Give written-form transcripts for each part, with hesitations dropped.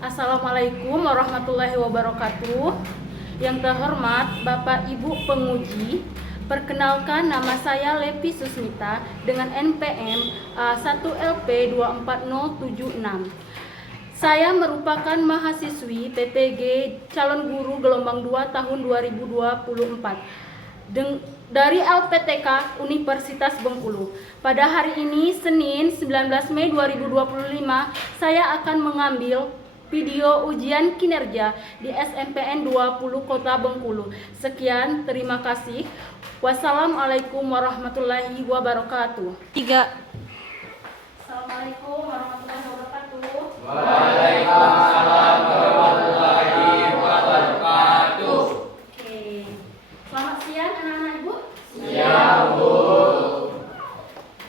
Assalamualaikum warahmatullahi wabarakatuh. Yang terhormat Bapak Ibu penguji, perkenalkan nama saya Levi Susmita dengan NPM A1LP24076. Saya merupakan mahasiswi TTG calon guru gelombang 2 tahun 2024 dari LPTK Universitas Bengkulu. Pada hari ini, Senin 19 Mei 2025, saya akan mengambil video ujian kinerja di SMPN 20 Kota Bengkulu. Sekian, terima kasih. Wassalamualaikum warahmatullahi wabarakatuh. 3. Assalamualaikum warahmatullahi wabarakatuh. Waalaikumsalam warahmatullahi wabarakatuh. Oke. Selamat siang anak-anak Ibu. Siang, Bu.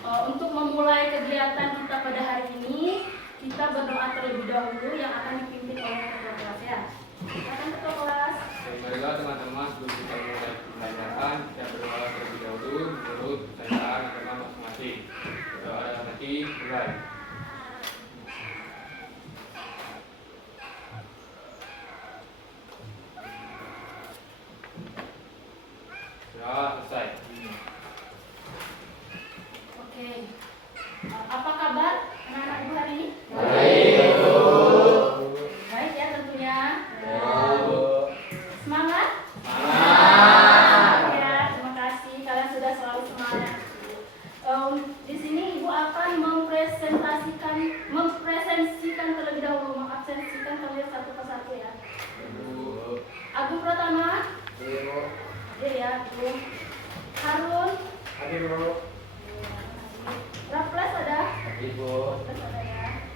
Untuk memulai kegiatan kita pada hari ini, kita berdoa terlebih dahulu yang akan dipimpin oleh ketua kelas ya. Silakan ketua kelas. Baiklah teman-teman, sebelum kita mulai pembelajaran, kita berdoa terlebih dahulu menurut kepercayaan agama masing-masing. Berdoa dalam hati, mulai. Sudah selesai. Oke. Apa kabar anak-anak Ibu hari ini? Baik, Bu. Baik ya tentunya. Ya, Bu. Semangat? Semangat. Ya, terima kasih. Kalian sudah selalu semangat. Di sini Ibu akan mempresentasikan terlebih dahulu, mengabsensikan kalian satu persatu ya. Bu. Agung Pratama, Bu. dia ya, Ibu. Harun, Hadir, Bu. Raffles ada? Ibu. Raffles ada ya.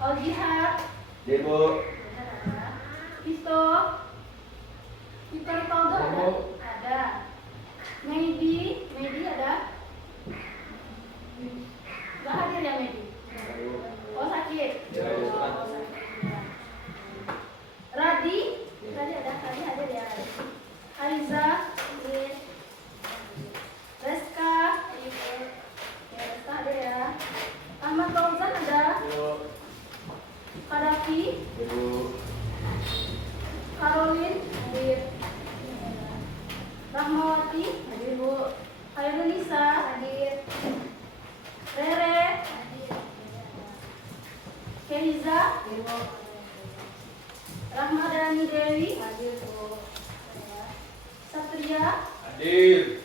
Al-Jihad, Ibu. ada. Pisto, Peter Paldo ada? Ada. Maybe ada? Gak hadir ya Maybe? Oh sakit? Ya, Oh, sakit. Ya. Radi ada? Radi hadir ya? Haiza, hadir. Reska, hadir. Ya, Reska hadir ya. Ahmad Fauzan ada? Kadafi, Ibu. Caroline, hadir. Rahmawati, hadir Bu. Khairunisa, hadir. Rere, hadir. Keiza, hadir Bu. Rahmadani Dewi, hadir Bu. Satria, Hadir.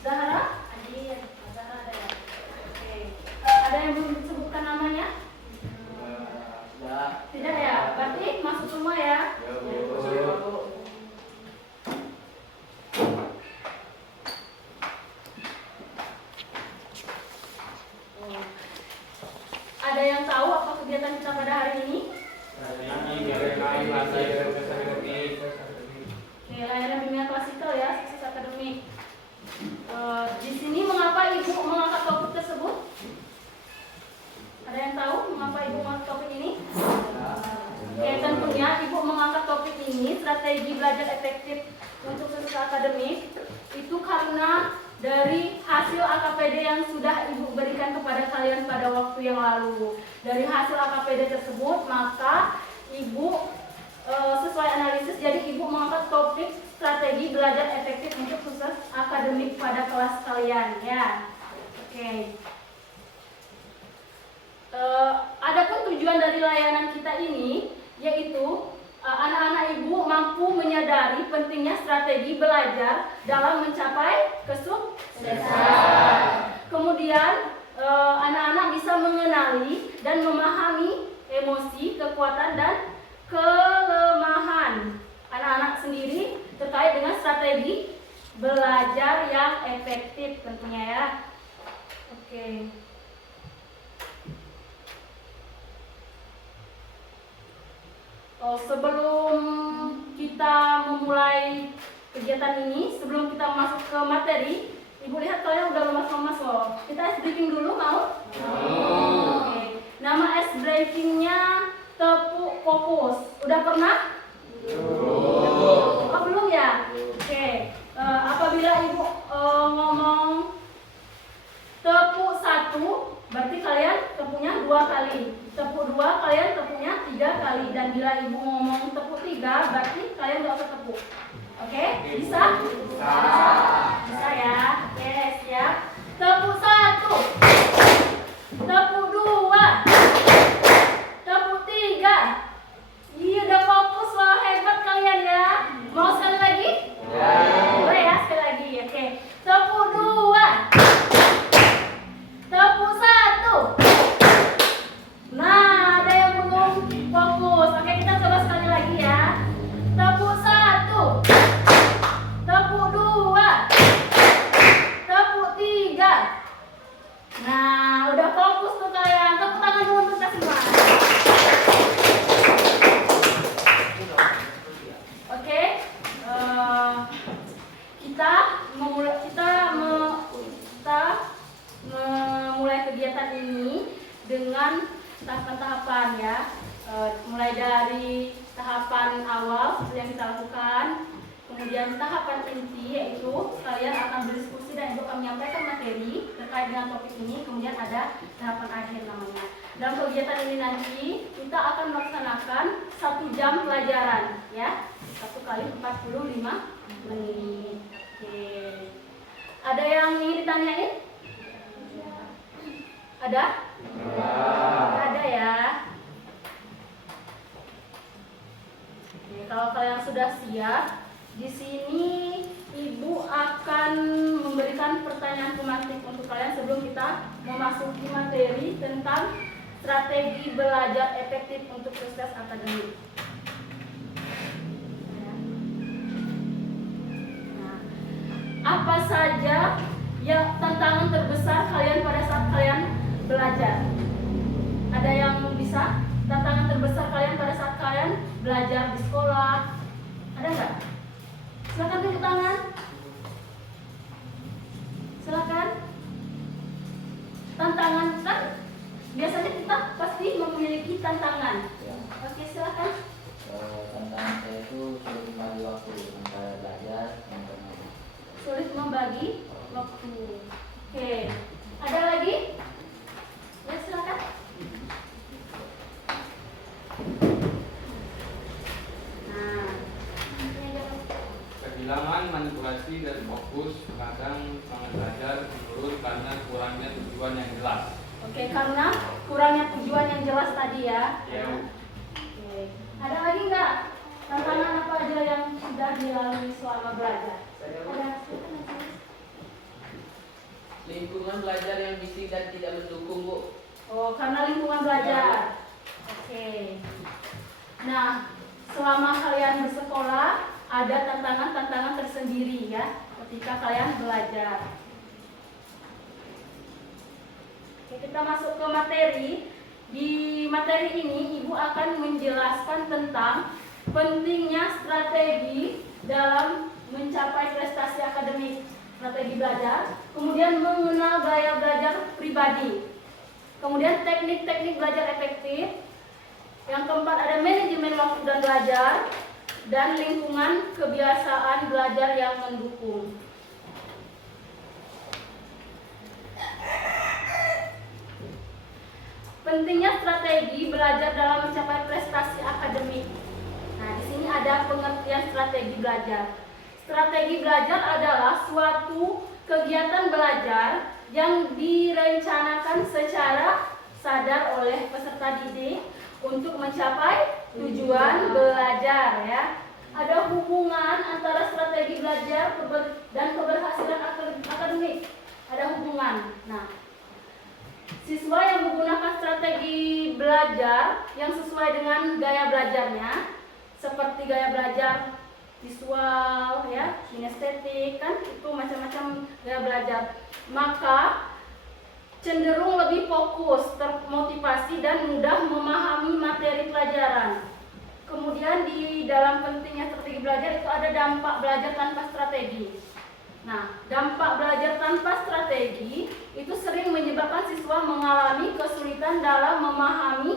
Zahra, hadir. Zahra ada ya? Oke. Ada yang belum disebutkan namanya? Tidak ya? Berarti masuk semua ya? Ya, Bu. Ada yang tahu apa kegiatan kita pada hari ini? Oke, layanan bimbingan klasikal ya, sukses akademik. Di sini mengapa Ibu mengangkat topik tersebut? Ada yang tahu mengapa Ibu mengangkat topik ini? Oke, tentunya Ibu mengangkat topik ini, strategi belajar efektif untuk sukses akademik, itu karena dari hasil AKPD yang sudah Ibu berikan kepada kalian pada waktu yang lalu. Dari hasil AKPD tersebut, maka Ibu sesuai analisis, jadi Ibu mengangkat topik strategi belajar efektif untuk sukses akademik pada kelas kalian ya. Oke. Adapun tujuan dari layanan kita ini yaitu anak-anak Ibu mampu menyadari pentingnya strategi belajar dalam mencapai kesuksesan. Kemudian anak-anak bisa mengenali dan memahami emosi, kekuatan dan kelemahan anak-anak sendiri terkait dengan strategi belajar yang efektif tentunya ya. Oke. Sebelum kita memulai kegiatan ini, sebelum kita masuk ke materi, Ibu lihat kalian udah lemas-lemas loh. Kita ice briefing dulu mau? Oke. Nama ice briefingnya tepuk fokus. Udah pernah? Oh, belum ya? Oke. Apabila Ibu ngomong tepuk 1, berarti kalian tepuknya 2 kali. Tepuk 2 kalian tepuknya 3 kali Dan bila ibu ngomong tepuk 3, berarti kalian gak usah tepuk. Oke? Bisa? Bisa ya? Oke, siap. Tepuk 1, tepuk 2, tepuk 3. Iya, udah fokus. Wah, hebat kalian ya. Mau sekali lagi? Boleh ya, sekali lagi. Oke. Tepuk 2, tepuk 1. Nah, ada yang belum fokus. Oke, kita coba sekali lagi ya. Tepuk 1, tepuk 2, tepuk 3. Nah, udah fokus tuh kalian. Tepuk tangan dulu untuk kita semua. Oke, kita memulai kegiatan ini dengan tahapan-tahapan ya. Mulai dari tahapan awal seperti yang kita lakukan, kemudian tahapan inti yaitu kalian akan berdiskusi dan ibu akan menyampaikan materi terkait dengan topik ini. Kemudian ada tahapan akhir namanya. Dalam kegiatan ini nanti kita akan melaksanakan 1 jam pelajaran ya, 1 kali 45 menit. Oke. Ada yang ingin ditanyain? Ada? Ada ya. Oke, kalau kalian sudah siap, di sini ibu akan memberikan pertanyaan tematik untuk kalian sebelum kita memasuki materi tentang strategi belajar efektif untuk sukses akademik. Nah, apa saja yang tantangan terbesar kalian pada saat kalian belajar? Ada yang bisa? Tantangan terbesar kalian pada saat kalian belajar di sekolah? Ada nggak? Silakan tunjuk tangan. Silakan. Tantangan kan? Biasanya kita pasti memiliki tantangan. Ya. Oke, silakan. Tantangan saya itu sulit membagi waktu antara belajar dan bermain. Sulit membagi waktu. Oke. Ada lagi? Ya, silakan. Nah, ini ada. Kehilangan manipulasi dan fokus, kadang semangat belajar menurun karena kurangnya tujuan yang jelas. Oke, karena kurangnya tujuan yang jelas tadi ya. Ya. Oke. Ada lagi nggak? Tantangan apa aja yang sudah dilalui selama belajar? Ada. Lingkungan belajar yang bising dan tidak mendukung, Bu. Oh, karena lingkungan belajar. Oke. Nah, selama kalian bersekolah ada tantangan-tantangan tersendiri ya ketika kalian belajar. Oke, kita masuk ke materi. Di materi ini ibu akan menjelaskan tentang pentingnya strategi dalam mencapai prestasi akademik, strategi belajar, kemudian mengenal gaya belajar pribadi, kemudian teknik-teknik belajar efektif. Yang keempat ada manajemen waktu dan belajar, dan lingkungan kebiasaan belajar yang mendukung. Pentingnya strategi belajar dalam mencapai prestasi akademik. Nah, di sini ada pengertian strategi belajar. Strategi belajar adalah suatu kegiatan belajar yang direncanakan secara sadar oleh peserta didik untuk mencapai tujuan belajar ya. Ada hubungan antara strategi belajar dan keberhasilan akademik. Ada hubungan. Nah, siswa yang menggunakan strategi belajar yang sesuai dengan gaya belajarnya, seperti gaya belajar visual ya, kinestetik, kan itu macam-macam gaya belajar, maka cenderung lebih fokus, termotivasi dan mudah memahami materi pelajaran. Kemudian di dalam pentingnya strategi belajar itu ada dampak belajar tanpa strategi. Nah, dampak belajar tanpa strategi itu sering menyebabkan siswa mengalami kesulitan dalam memahami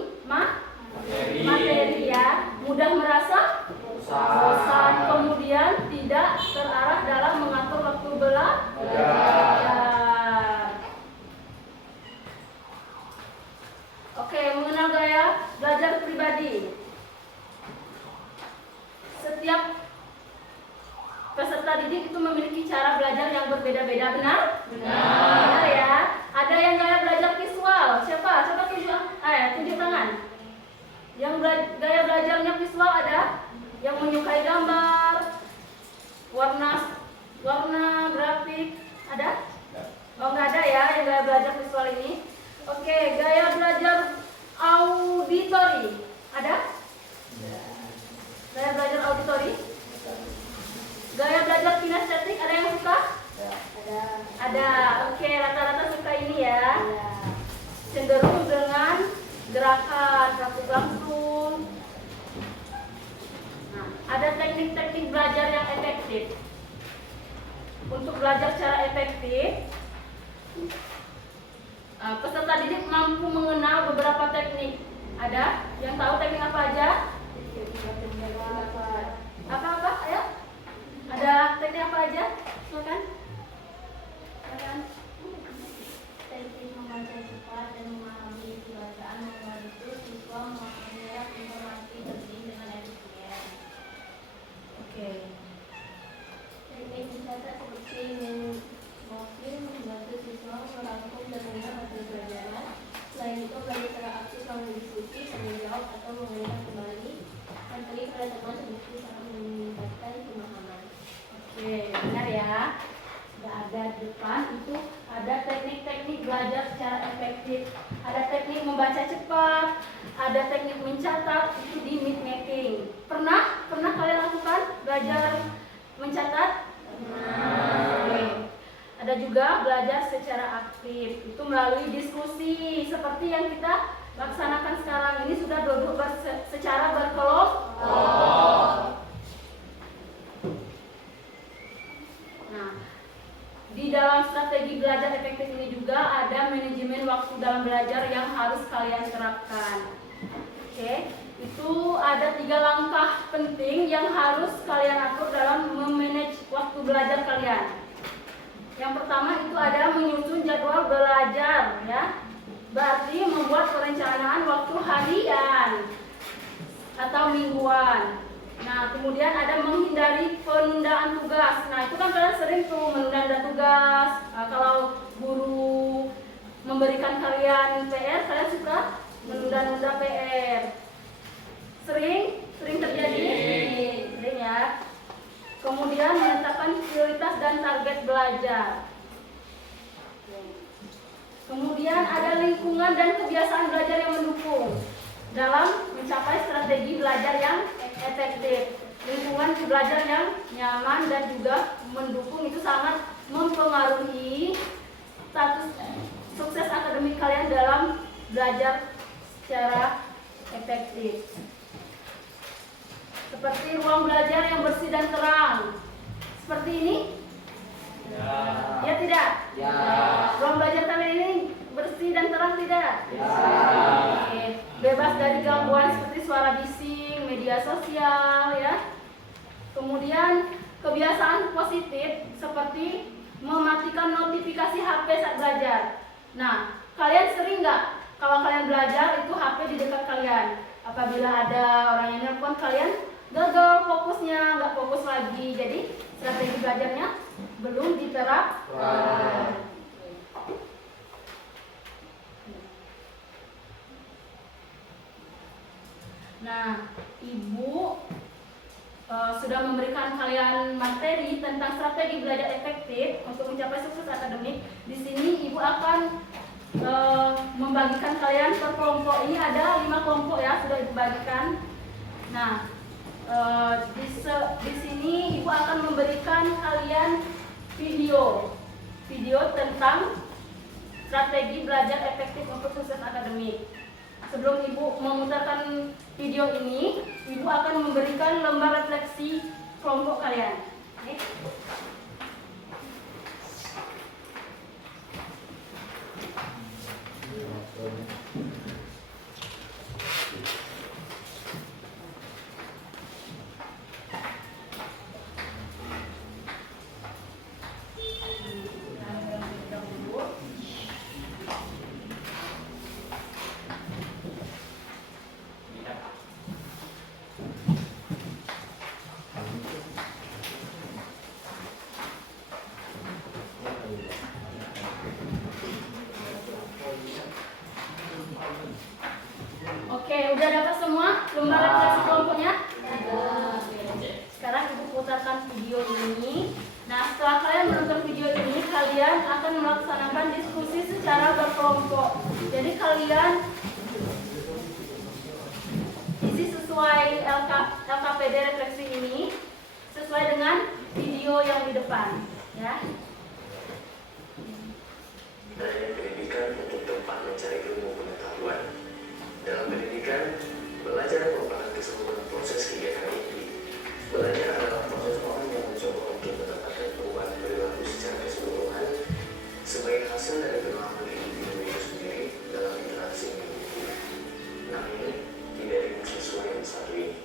materi ya, mudah merasa bosan, kemudian tidak terarah dalam mengatur waktu belajar. Oke, mengenal gaya belajar pribadi. setiap peserta didik itu memiliki cara belajar yang berbeda-beda, benar? Benar ya. Ada yang gaya belajar visual. Siapa? Coba tunjuk tangan. Yang gaya belajarnya visual ada yang menyukai gambar, warna grafik, ada? Oh, nggak ada ya yang gaya belajar visual ini. Oke, gaya belajar auditori, ada? Gaya belajar auditori? Gaya belajar kinestetik, ada yang suka? Ada. Oke, rata-rata suka ini ya. Cenderung dengan gerakan langsung. Nah, ada teknik-teknik belajar yang efektif. Untuk belajar secara efektif, peserta didik mampu mengenal beberapa teknik. Ada yang tahu teknik apa aja? Apa? Ayo. Ada teknik apa aja? Silakan. Teknik membaca cepat dan memahami isi bacaan membantu siswa menyerap informasi penting dengan efisien. Oke. Teknik mencatat seperti mungkin membantu siswa merangkum dan mengingat materi pelajaran. Selain itu, belajar secara aktif sambil diskusi, sambil jawab atau mengulang kembali materi pada teman seperti sangat meningkatkan pemahaman. Oke, benar ya. Sudah ada di depan itu ada teknik-teknik belajar secara efektif. Ada teknik membaca cepat, ada teknik mencatat, itu di mid mapping. Pernah kalian lakukan belajar mencatat? Oke. Ada juga belajar secara aktif, itu melalui diskusi seperti yang kita laksanakan sekarang ini, sudah duduk secara berkelompok. Nah, di dalam strategi belajar efektif ini juga ada manajemen waktu dalam belajar yang harus kalian terapkan. Oke, itu ada 3 langkah penting yang harus kalian atur dalam memanage waktu belajar kalian. Yang pertama itu ada menyusun jadwal belajar, ya. Berarti membuat perencanaan waktu harian atau mingguan. Nah, kemudian ada menghindari penundaan tugas. Nah, itu kan kalian sering tuh menunda tugas. Kalau guru memberikan kalian PR, kalian suka menunda-nunda PR. Sering terjadi? Sering ya. Kemudian menetapkan prioritas dan target belajar. Kemudian ada lingkungan dan kebiasaan belajar yang mendukung dalam mencapai strategi belajar yang efektif. Lingkungan belajar yang nyaman dan juga mendukung itu sangat mempengaruhi status sukses akademik kalian dalam belajar secara efektif. Seperti ruang belajar yang bersih dan terang. Seperti ini? Ya tidak? Ya. Ruang belajar kalian ini bersih dan terang tidak? Ya. Oke. Bebas dari gangguan seperti suara bising, media sosial, ya. Kemudian kebiasaan positif seperti mematikan notifikasi HP saat belajar. Nah, kalian sering nggak kalau kalian belajar itu HP di dekat kalian? Apabila ada orang yang nelpon, kalian gagal fokusnya, nggak fokus lagi. Jadi strategi belajarnya belum diterapkan. Nah, Ibu sudah memberikan kalian materi tentang strategi belajar efektif untuk mencapai sukses akademik. Di sini Ibu akan membagikan kalian per kelompok. Ini ada 5 kelompok ya, sudah Ibu bagikan. Nah, di sini Ibu akan memberikan kalian video tentang strategi belajar efektif untuk sukses akademik. Sebelum Ibu memutarkan video ini, Ibu akan memberikan lembar refleksi kelompok kalian. Oke? Lembar refleksi kelompoknya? Sekarang ibu putarkan video ini. Nah, setelah kalian menonton video ini, kalian akan melaksanakan diskusi secara berkelompok. Jadi kalian isi sesuai LKPD refleksi ini sesuai dengan video yang di depan, ya. Adanya pendidikan untuk tempat mencari ilmu pengetahuan. Dalam pendidikan, belajar merupakan keseluruhan proses kegiatan ini. Belajar adalah proses orang yang mencoba untuk mendapatkan perubahan perilaku secara keseluruhan sebagai hasil dari pengalaman individu itu sendiri dalam interaksi individu. Namun, tidak dengan sesuai yang satu ini.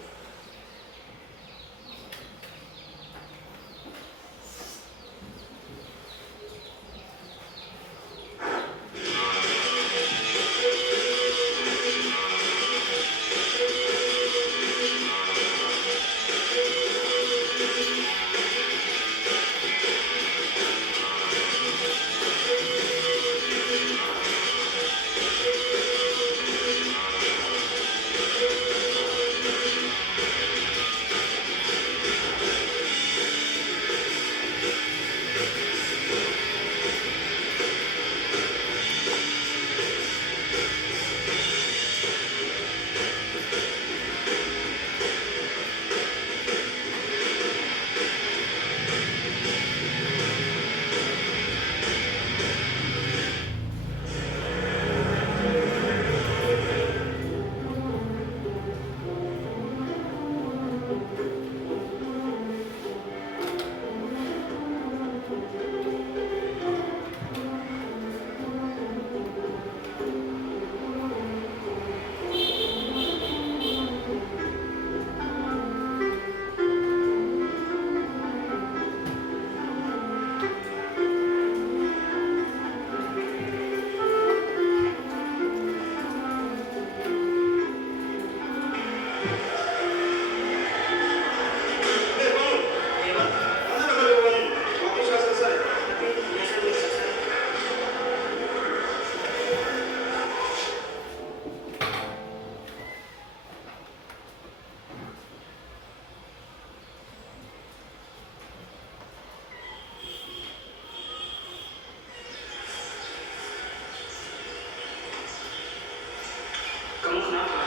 Kamu kenapa?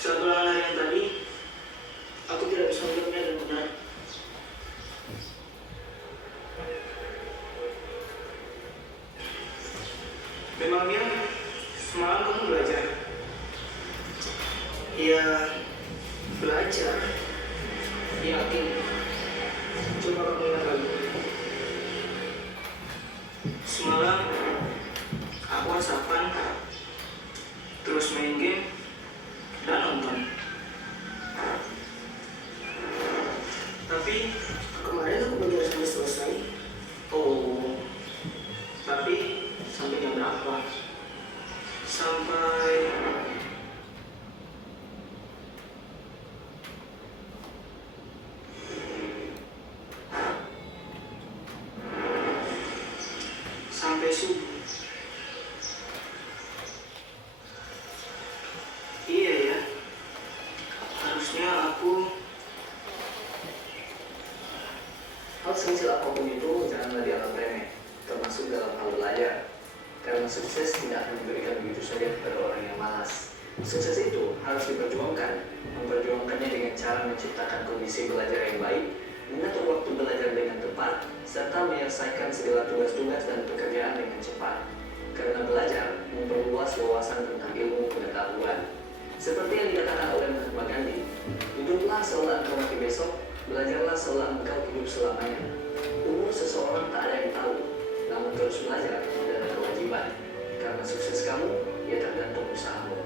Saat ulangan hari yang tadi, aku tidak bisa melihatnya dengan benar. Memangnya semalam kamu belajar? Ya, belajar. Yakin. Coba kamu ingat lagi. Semalam aku whatsappan, terus main game dan nonton. Tapi kemarin aku belajar sampai selesai. Oh, tapi sampai jam berapa? Sampai subuh. Iya ya, harusnya aku. Hal sekecil apapun itu janganlah dianggap remeh, termasuk dalam hal belajar. Karena sukses tidak akan diberikan begitu saja kepada orang yang malas. Sukses itu harus diperjuangkan, memperjuangkannya dengan cara menciptakan kondisi belajar yang baik, mengatur waktu belajar dengan tepat, serta menyelesaikan segala tugas-tugas dan pekerjaan dengan cepat. Karena belajar memperluas wawasan tentang ilmu pengetahuan. Seperti yang dikatakan oleh Mahatma Gandhi, hiduplah seolah engkau mati besok, belajarlah seolah engkau hidup selamanya. Umur seseorang tak ada yang tahu, namun terus belajar adalah kewajiban. Karena sukses kamu, ya tergantung usahamu.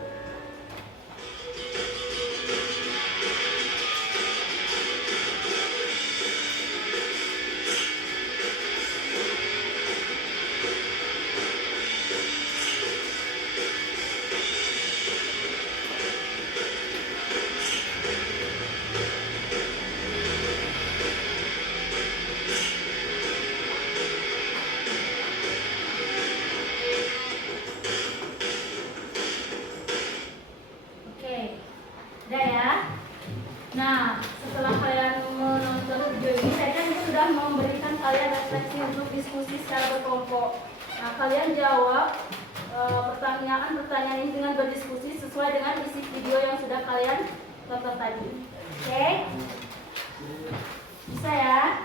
menjawab pertanyaan-pertanyaan ini dengan berdiskusi sesuai dengan isi video yang sudah kalian tonton tadi. Oke? Bisa ya?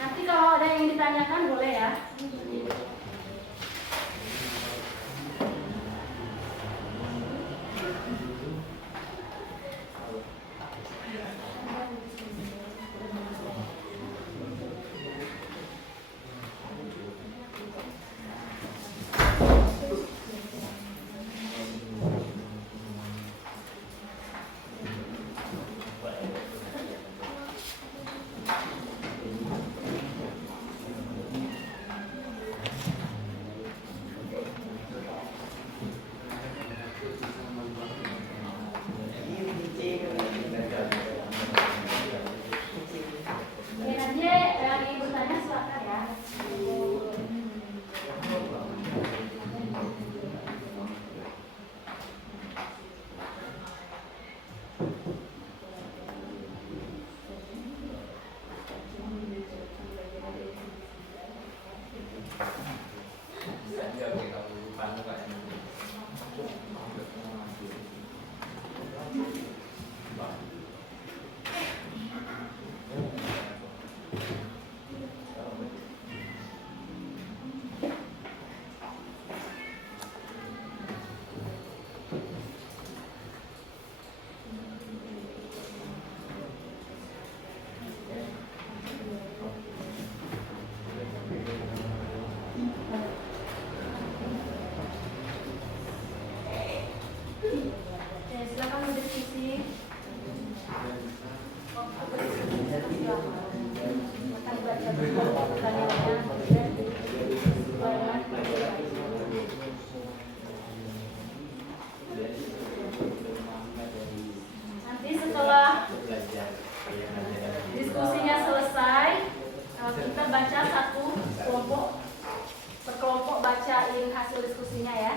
Nanti kalau ada yang ditanyakan boleh ya. Oke, nanti yang ingin bertanya silakan ya. Oke, silakan berdiskusi. Akan baca bersama pertanyaannya. Nanti setelah diskusinya selesai, kita baca satu kelompok, per kelompok bacain hasil diskusinya ya.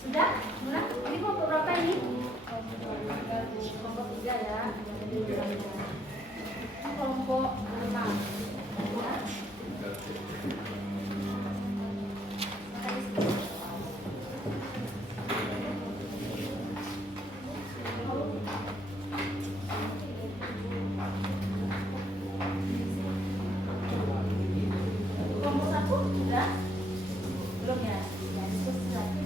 Sudah? Mulai? Ini kelompok berapa ini? Kelompok 3 ya. Kelompok 5. Kelompok 1 sudah? Belum ya? Ya, diskusi lagi.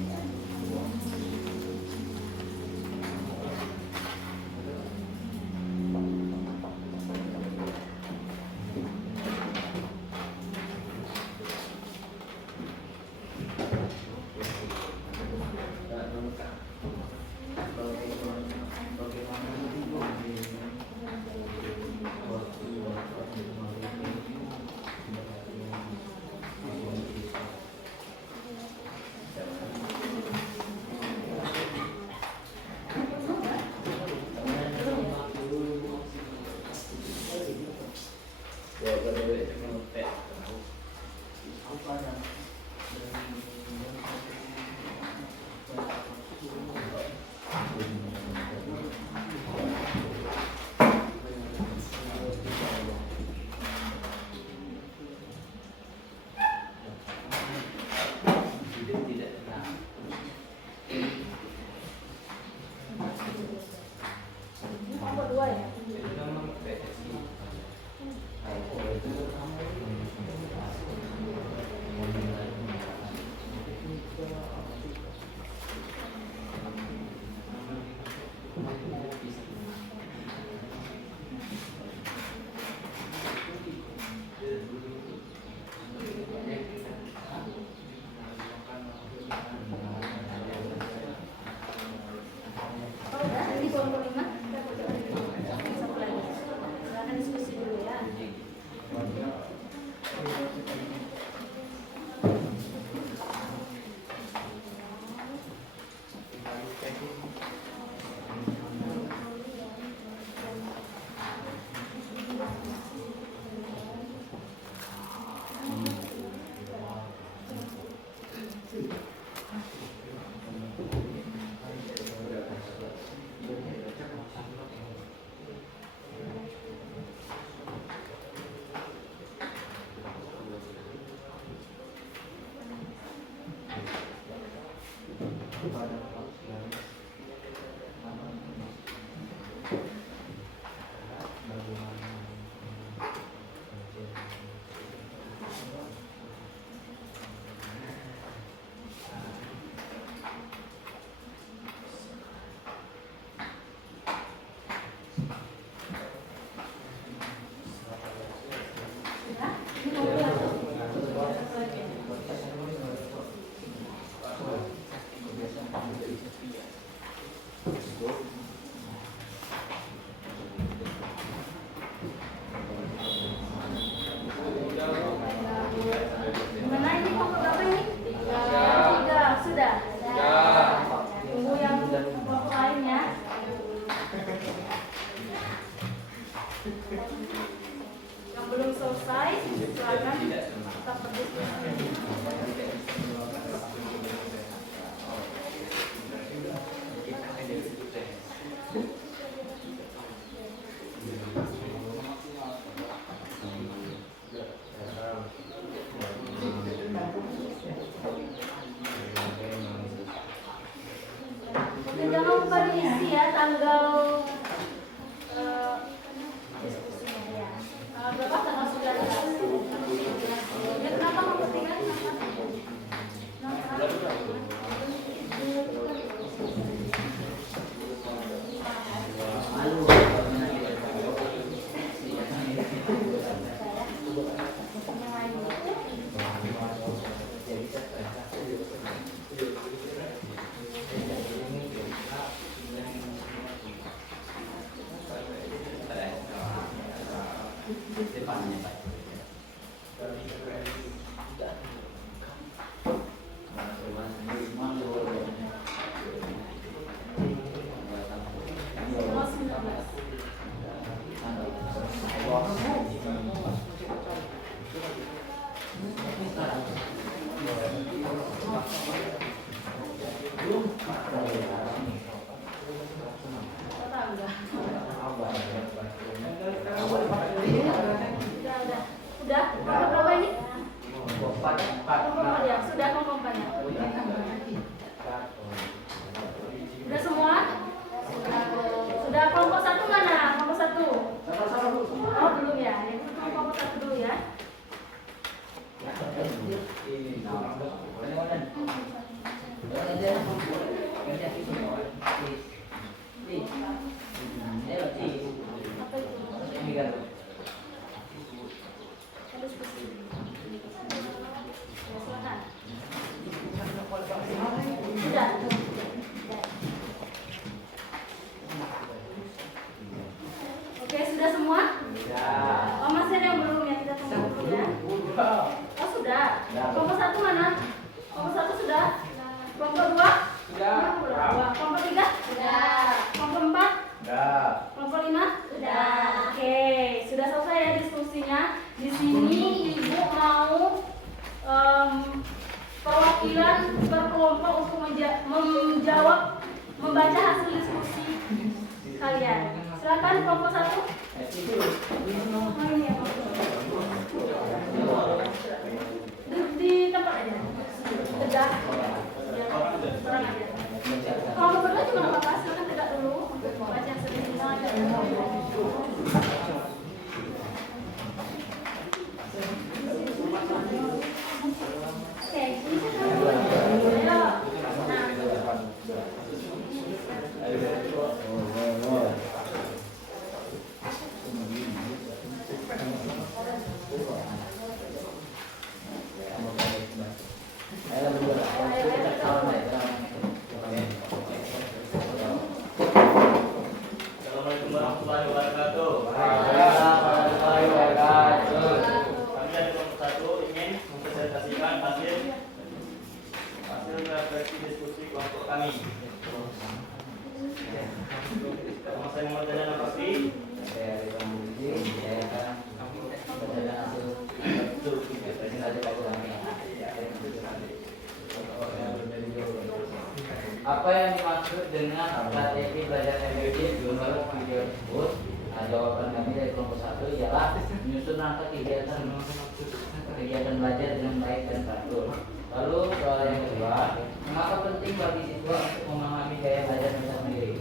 tanggal berapa tanggal 19. Ya, kenapa kepentingan? Udah, berapa ini? Kelompok ya, sudah kelompoknya. Sudah semua? Sudah kelompok 1 mana? Kelompok 1. Oh, belum ya. Yang kelompok 1 dulu ya. Sudah. Oke, sudah semua? Oh, masih ada yang belum ya, kita tunggu dulu ya. Oh, sudah. Kelompok 1 mana? Kelompok 1 sudah? Kelompok 2? Sudah. Kelompok 3? Sudah. Kelompok 4? Sudah. Kelompok 5? Sudah. Oke, sudah selesai ya diskusinya. Di sini Ibu mau perwakilan berkelompok untuk menjawab, membaca hasil diskusi kalian. Silakan kelompok 1. Oh, ini ya, di tempat aja. Tegak. Ya, serang aja. Kalau berdua juga nggak apa-apa, silakan tegak dulu untuk baca hasil diskusi. Oke, ini saya dulu. Ayo. Assalamualaikum warahmatullahi wabarakatuh. Kami dari kelompok 1 ingin mempresentasikan hasil refleksi diskusi kelompok kami. Nama saya Muhammad Jalan Bakti. Apa yang dimaksud dengan strategi belajar efektif menurut video tersebut? Nah, jawaban kami dari kelompok 1 ialah menyusun rangka kegiatan belajar dengan baik dan teratur. Lalu soal yang kedua, mengapa penting bagi siswa untuk memahami gaya belajar mereka sendiri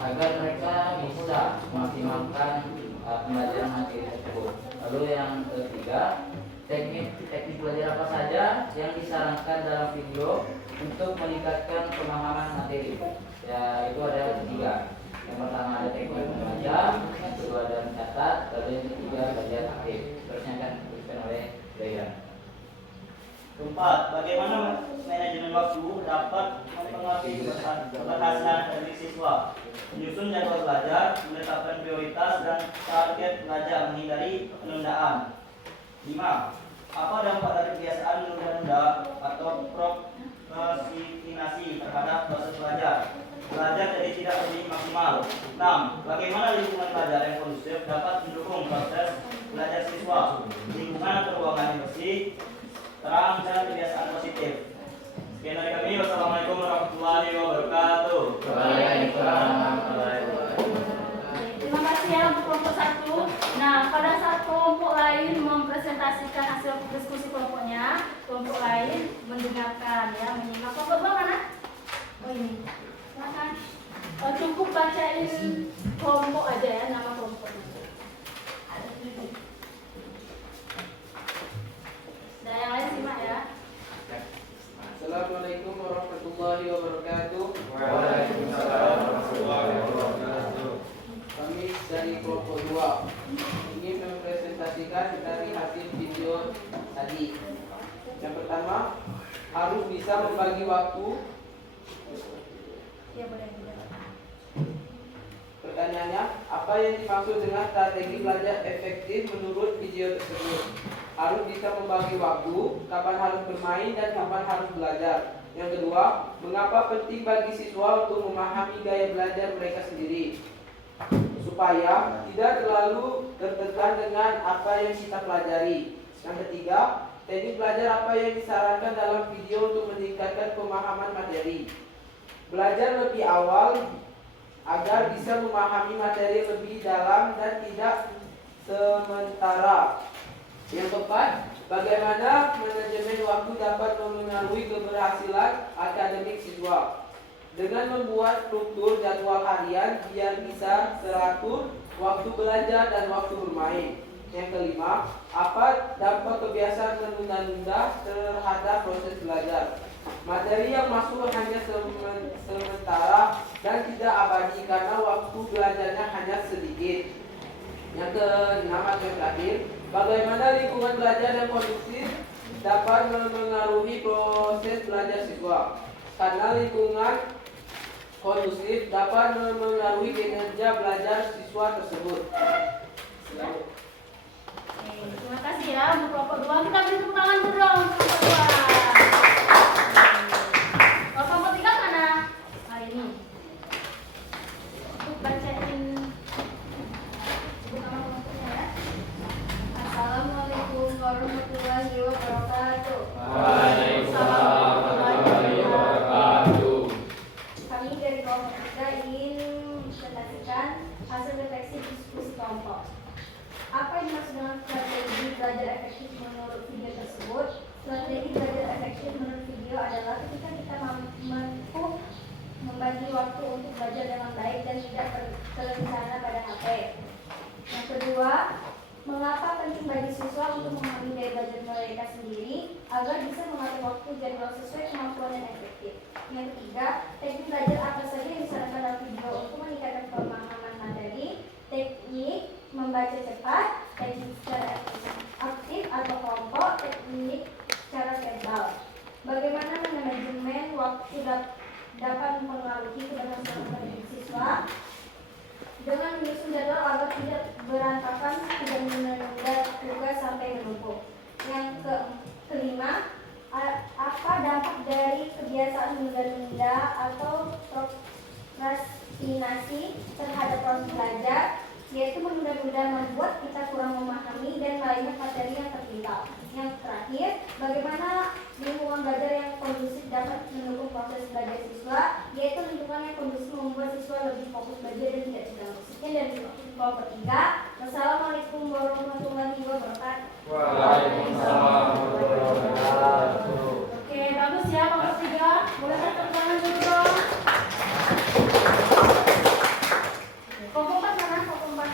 agar mereka bisa memaksimalkan pembelajaran materi tersebut. Lalu yang ketiga, teknik belajar apa saja yang disarankan dalam video untuk meningkatkan pemahaman materi. Ya, itu ada 3. Yang pertama ada teknik membaca, yang kedua ada mencatat, lalu yang ketiga belajar aktif. Terusnya akan diberikan oleh Ryan. Keempat, bagaimana manajemen waktu dapat mempengaruhi keberhasilan dari siswa? Menyusun jadwal belajar, menetapkan prioritas dan target belajar, menghindari penundaan. 5. Apa dampak dari kebiasaan menunda-nunda atau prokrastinasi terhadap proses belajar? Belajar jadi tidak lebih maksimal. 6. Bagaimana lingkungan belajar yang kondusif dapat mendukung proses belajar siswa? Lingkungan atau ruangan yang bersih, terang, dan kebiasaan positif. Sekian dari kami. Wassalamualaikum warahmatullahi wabarakatuh. Waalaikumsalam. Terima kasih ya untuk kelompok 1. Nah, pada saat kelompok lain mempresentasikan hasil diskusi kelompoknya, kelompok lain mendengarkan ya, menyimak. Kelompok 2 mana? Oh, ini. Silakan. Cukup bacain tadi. Yang pertama, harus bisa membagi waktu. Ya boleh. Pertanyaannya, apa yang dimaksud dengan strategi belajar efektif menurut video tersebut? Harus bisa membagi waktu, kapan harus bermain dan kapan harus belajar. Yang kedua, mengapa penting bagi siswa untuk memahami gaya belajar mereka sendiri, supaya tidak terlalu tertekan dengan apa yang kita pelajari. Yang ketiga, teknik belajar apa yang disarankan dalam video untuk meningkatkan pemahaman materi. Belajar lebih awal agar bisa memahami materi lebih dalam dan tidak sementara. Yang keempat, bagaimana manajemen waktu dapat memengaruhi keberhasilan akademik siswa. Dengan membuat struktur jadwal harian biar bisa teratur waktu belajar dan waktu bermain. Yang kelima, apa dampak kebiasaan menunda-nunda terhadap proses belajar. Materi yang masuk hanya sementara dan tidak abadi karena waktu belajarnya hanya sedikit. Yang keenam atau terakhir, bagaimana lingkungan belajar yang kondusif dapat memengaruhi proses belajar siswa. Karena lingkungan kondusif dapat memengaruhi kinerja belajar siswa tersebut. Terima kasih ya untuk kelompok 2. Kita beri tepuk tangan dulu dong untuk kelompok 2. Kalau kelompok 3 mana? Ini. Untuk bacain sebut nama kelompoknya ya. Assalamualaikum warahmatullahi wabarakatuh. Waalaikumsalam warahmatullahi wabarakatuh. Kami dari kelompok 3 ingin presentasikan hasil refleksi diskusi kelompok. Apa yang dimaksud dengan strategi belajar efektif menurut video tersebut? Strategi belajar efektif menurut video adalah ketika kita mampu membagi waktu untuk belajar dengan baik dan tidak terencana pada HP. Yang kedua, mengapa penting bagi siswa untuk memahami gaya belajar mereka sendiri agar bisa mengatur waktu jadwal sesuai kemampuan dan efektif. Yang ketiga, teknik belajar apa saja yang disarankan dalam video untuk meningkatkan pemahaman materi, teknik membaca cepat, teknik secara aktif atau kelompok, teknik secara verbal. Bagaimana manajemen waktu dapat mempengaruhi keberhasilan akademik siswa dengan menyusun jadwal agar tidak berantakan dan menunda tugas sampai menumpuk. Yang kelima, apa dampak dari kebiasaan menunda-nunda atau prokrastinasi terhadap proses belajar, yaitu menunda-nunda membuat kita kurang memahami dan lainnya materi yang tertinggal. Yang terakhir, bagaimana lingkungan belajar yang kondusif dapat mendukung proses belajar siswa, yaitu lingkungan yang kondusif membuat siswa lebih fokus belajar dan tidak terganggu. Sekian dari kelompok 3. Wassalamualaikum warahmatullahi wabarakatuh. Waalaikumsalam warahmatullahi wabarakatuh. Oke, bagus ya kelompok 3. Boleh tepuk tangan dulu dong. Kelompok 4 mana? Kelompok 4.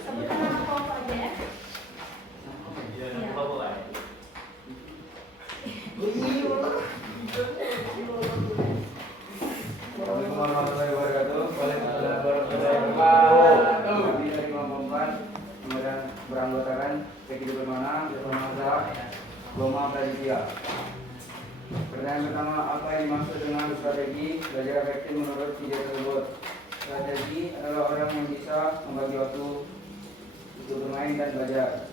Sebutkan nama kelompok aja ya. Assalamualaikum warahmatullahi wabarakatuh. Waalaikumsalam warahmatullahi wabarakatuh. Kami dari kelompok 4 kemudian beranggotakan Peggy Bermana, Bermana, Goma Praditya. Pertanyaan pertama, apa yang dimaksud dengan strategi belajar efektif menurut video tersebut? Strategi adalah orang yang bisa membagi waktu untuk bermain dan belajar.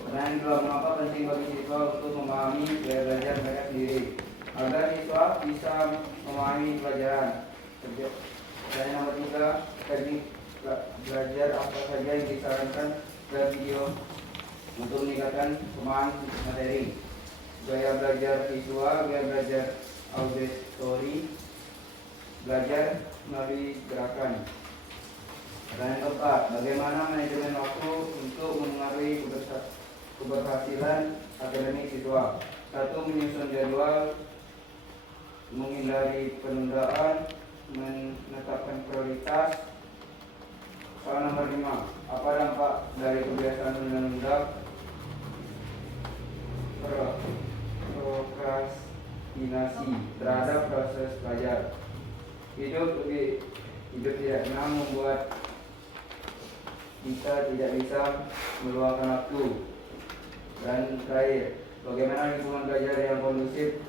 Pertanyaan kedua, mengapa penting bagi siswa untuk memahami gaya belajar mereka sendiri agar siswa bisa memahami pelajaran. Pertanyaan nomor 3, teknik belajar apa saja yang disarankan dalam video untuk meningkatkan pemahaman materi. Gaya belajar visual, gaya belajar auditory, belajar melalui gerakan. Pertanyaan keempat, bagaimana manajemen waktu untuk memengaruhi keberhasilan akademik siswa? 1. Menyusun jadwal, menghindari penundaan, menetapkan prioritas. Soal nomor 5, apa dampak dari kebiasaan menunda-nunda prokrastinasi terhadap proses belajar? Hidup tidak senang membuat jika tidak bisa meluangkan waktu. Dan terakhir, bagaimana lingkungan belajar yang kondusif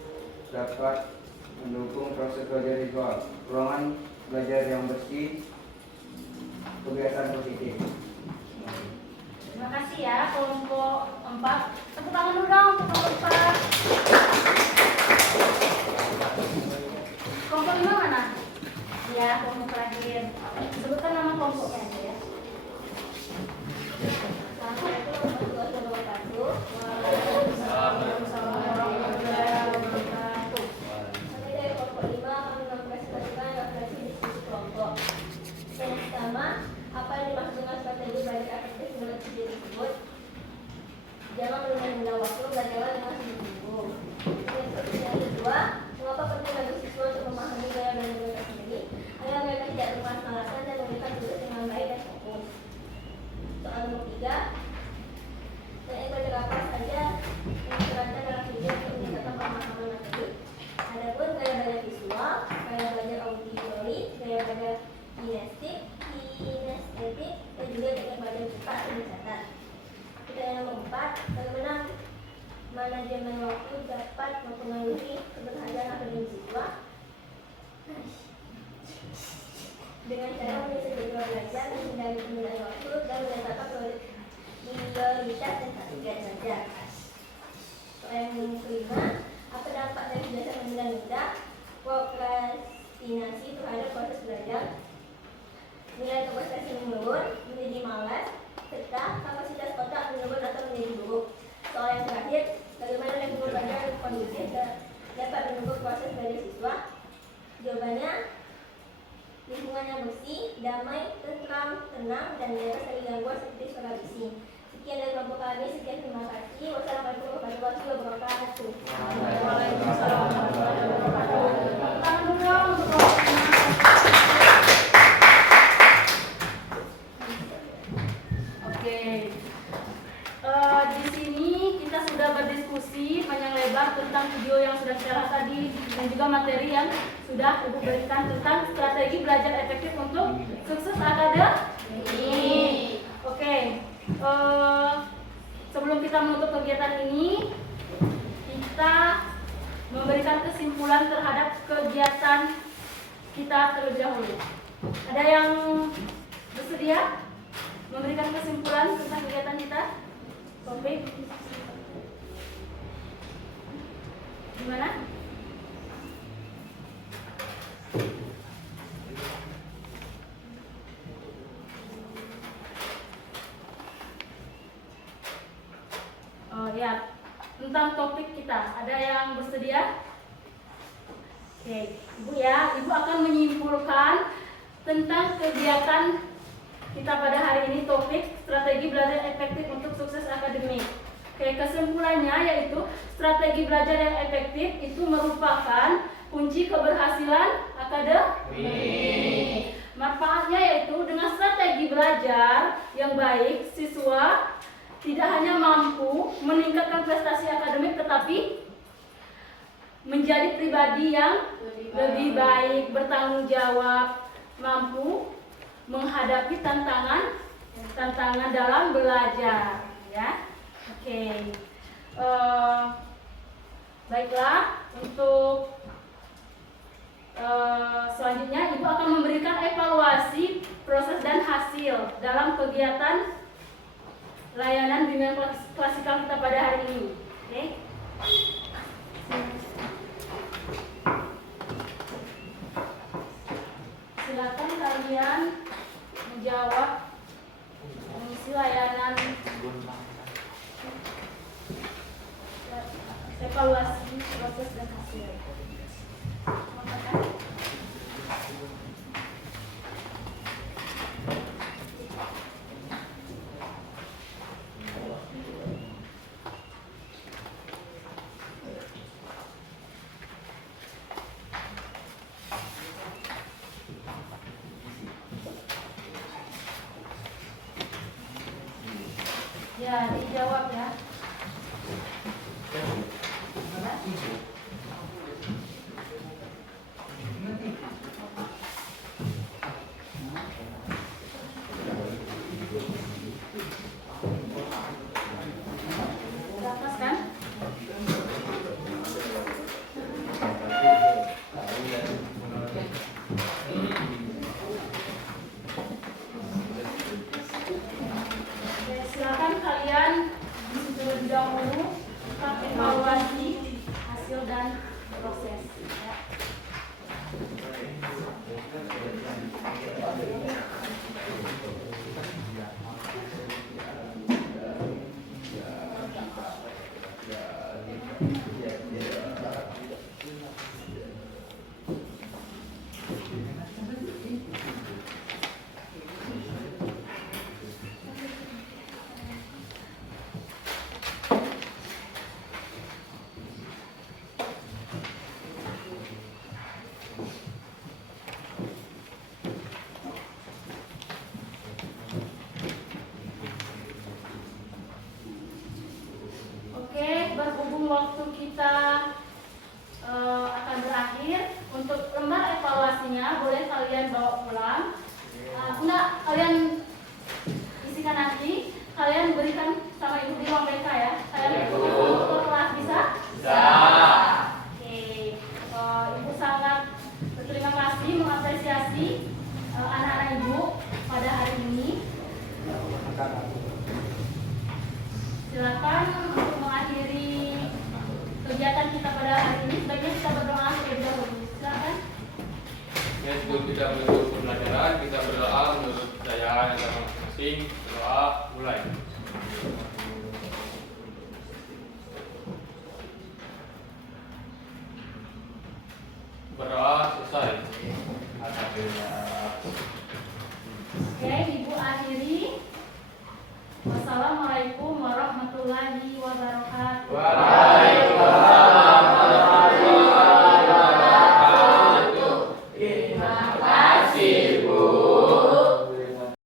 dapat mendukung proses belajar siswa. Ruangan belajar yang bersih, kebiasaan positif. Terima kasih ya kelompok 4. Tepuk tangan dulu dong untuk kelompok 4. Kelompok 5 mana? Ya, kelompok terakhir. Sebutkan nama kelompoknya aja ya. Assalamualaikum warahmatullahi wabarakatuh. Kami dari kelompok 5 akan mempresentasikan referensi diskusi kelompok. Yang pertama, apa yang dimaksud dengan strategi belajar efektif menurut video tersebut? Jangan menunda waktu, belajarlah dengan sungguh-sungguh. Yang kedua, mengapa penting bagi siswa untuk memahami gaya belajar mereka sendiri agar mereka tidak bermalas-malasan dan memberikan tugas dengan baik dan fokus. Soal nomor 3, teknik belajar apa saja yang diterapkan dalam video untuk meningkatkan pemahaman materi. Adapun gaya belajar visual, gaya belajar auditori, gaya belajar kinestetik, dan juga teknik belajar cepat dan dicatat. Pertanyaan nomor 4, bagaimana manajemen waktu dapat mempengaruhi keberhasilan akademik siswa? Dengan cara menyusun jadwal belajar, menghindari penggunaan waktu, dan menetapkan prioritas dan target belajar. Soal yang kelima, apa dampak dari kebiasaan menunda-nunda, prokrastinasi terhadap proses belajar? Nilai konsentrasi menurun, menjadi malas, serta kapasitas otak menurun atau menjadi buruk. Soal yang terakhir, bagaimana lingkungan belajar yang kondusif dapat mendukung proses belajar siswa? Jawabannya, lingkungan yang bersih, damai, tentram, tenang, dan bebas dari gangguan seperti suara bising. Sekian dari kelompok kami, sekian terima kasih. Wassalamualaikum warahmatullahi wabarakatuh. Waalaikumsalam warahmatullahi wabarakatuh. Tangan dulu dong untuk kelompok 5. Di sini kita sudah berdiskusi panjang lebar tentang video yang sudah kita lihat tadi dan juga materi yang sudah Ibu berikan tentang strategi belajar efektif untuk sukses akademik. Oke, sebelum kita menutup kegiatan ini, kita memberikan kesimpulan terhadap kegiatan kita terlebih dahulu. Ada yang bersedia memberikan kesimpulan tentang kegiatan kita? Topik gimana? Oh ya, tentang topik kita ada yang bersedia? Oke, Ibu ya, Ibu akan menyimpulkan tentang kegiatan kita pada hari ini, topik strategi belajar efektif untuk sukses akademik. Oke, kesimpulannya yaitu strategi belajar yang efektif itu merupakan kunci keberhasilan akademik. Manfaatnya yaitu dengan strategi belajar yang baik, siswa tidak hanya mampu meningkatkan prestasi akademik tetapi menjadi pribadi yang lebih baik, bertanggung jawab, mampu menghadapi tantangan dalam belajar, ya. Oke. Baiklah, untuk selanjutnya Ibu akan memberikan evaluasi proses dan hasil dalam kegiatan layanan bimbingan klasikal kita pada hari ini. Oke. Silakan kalian menjawab mengisi layanan evaluasi proses dan hasil. Ya, dijawab ya. dahulu tentang evaluasi hasil dan proses. Ya. Oke, berhubung waktu kita akan berakhir, untuk lembar evaluasinya boleh kalian bawa pulang. Enggak, kalian isikan nanti, kalian berikan sama ibu di ruang BK ya. Kalian ikut ke kelas bisa? Bisa. Oke, ibu sangat berterima kasih mengapresiasi anak-anak ibu pada hari ini. Silakan untuk mengakhiri kegiatan kita pada hari ini, sebaiknya kita berdoa terlebih dahulu. Silakan. Ya, sebelum kita menutup pembelajaran, kita berdoa menurut kepercayaan agama masing-masing. Berdoa mulai. Berdoa selesai. Alhamdulillah.